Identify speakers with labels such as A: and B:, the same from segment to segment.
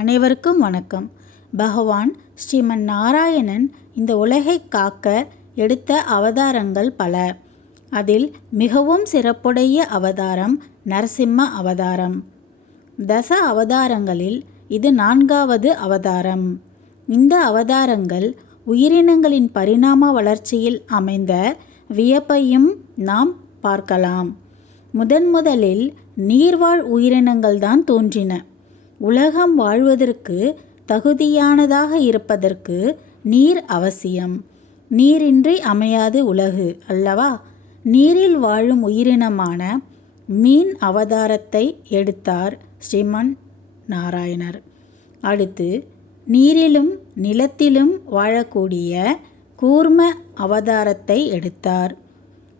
A: அனைவருக்கும் வணக்கம். பகவான் ஸ்ரீமன் நாராயணன் இந்த உலகை காக்க எடுத்த அவதாரங்கள் பல. அதில் மிகவும் சிறப்புடைய அவதாரம் நரசிம்ம அவதாரம். தச அவதாரங்களில் இது நான்காவது அவதாரம். இந்த அவதாரங்கள் உயிரினங்களின் பரிணாம வளர்ச்சியில் அமைந்த வியப்பையும் நாம் பார்க்கலாம். முதன் முதலில் நீர்வாழ் உயிரினங்கள் தான் தோன்றின. உலகம் வாழ்வதற்கு தகுதியானதாக இருப்பதற்கு நீர் அவசியம். நீரின்றி அமையாது உலகு அல்லவா? நீரில் வாழும் உயிரினமான மீன் அவதாரத்தை எடுத்தார் ஸ்ரீமன் நாராயணர். அடுத்து நீரிலும் நிலத்திலும் வாழக்கூடிய கூர்ம அவதாரத்தை எடுத்தார்.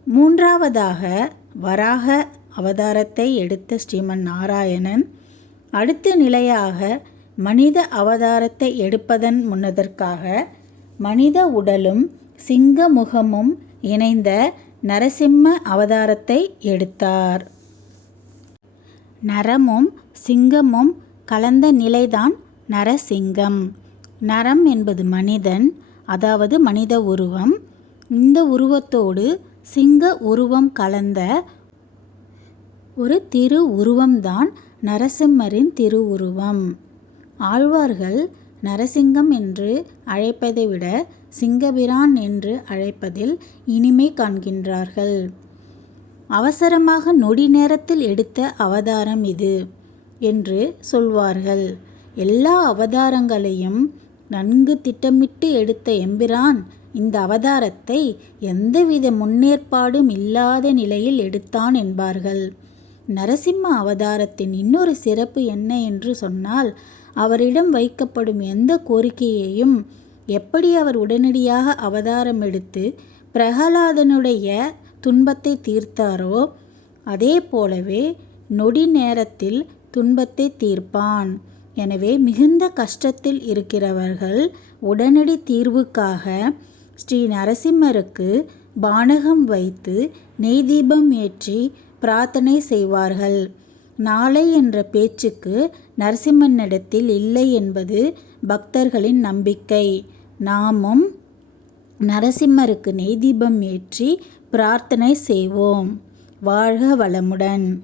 A: மூன்றாவதாக வராக அவதாரத்தை எடுத்த ஸ்ரீமன் நாராயணன் அடுத்த நிலையாக மனித அவதாரத்தை எடுப்பதன் முன்னதற்காக மனித உடலும் சிங்க முகமும் இணைந்த நரசிம்ம அவதாரத்தை எடுத்தார். நரமும் சிங்கமும் கலந்த நிலைதான் நரசிங்கம். நரம் என்பது மனிதன் அதாவது மனித உருவம். இந்த உருவத்தோடு சிங்க உருவம் கலந்த ஒரு திரு உருவம்தான் நரசிம்மரின் திருவுருவம். ஆழ்வார்கள் நரசிங்கம் என்று அழைப்பதை விட சிங்கபிரான் என்று அழைப்பதில் இனிமை காண்கின்றார்கள். அவசரமாக நொடி நேரத்தில் எடுத்த அவதாரம் இது என்று சொல்வார்கள். எல்லா அவதாரங்களையும் நன்கு திட்டமிட்டு எடுத்த எம்பிரான் இந்த அவதாரத்தை எந்தவித முன்னேற்பாடும் இல்லாத நிலையில் எடுத்தான் என்பார்கள். நரசிம்ம அவதாரத்தின் இன்னொரு சிறப்பு என்ன என்று சொன்னால் அவரிடம் வைக்கப்படும் எந்த கோரிக்கையையும் எப்படி அவர் உடனடியாக அவதாரம் எடுத்து பிரகலாதனுடைய துன்பத்தை தீர்த்தாரோ அதே போலவே நொடி நேரத்தில் துன்பத்தை தீர்ப்பான். எனவே மிகுந்த கஷ்டத்தில் இருக்கிறவர்கள் உடனடி தீர்வுக்காக ஸ்ரீ நரசிம்மருக்கு பானகம் வைத்து நெய் தீபம் ஏற்றி பிரார்த்தனை செய்வார்கள். நாளை என்ற பேச்சுக்கு நரசிம்மனிடத்தில் இல்லை என்பது பக்தர்களின் நம்பிக்கை. நாமும் நரசிம்மருக்கு நெய் தீபம் ஏற்றி பிரார்த்தனை செய்வோம். வாழ்க வளமுடன்.